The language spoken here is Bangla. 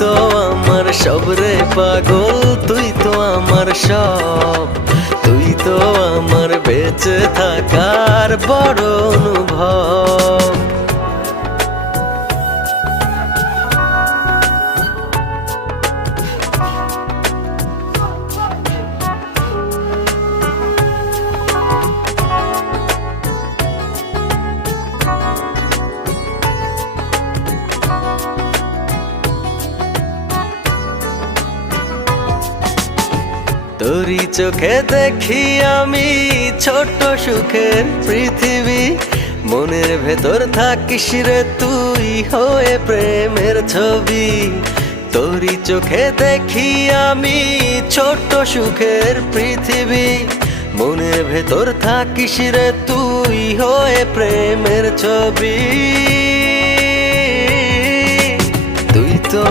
তো আমার সব রে পাগল, তুই তো আমার সব, তুই তো আমার বেঁচে থাকার বড় অনুভব। তোরই চোখে দেখি আমি ছোট্ট সুখের পৃথিবী, মনের ভেতর থাকিস রে তুই হয়ে প্রেমের ছবি। তোরই চোখে দেখি আমি ছোট্ট সুখের পৃথিবী, মনের ভেতর থাকিস রে তুই হয়ে প্রেমের ছবি। তুই তো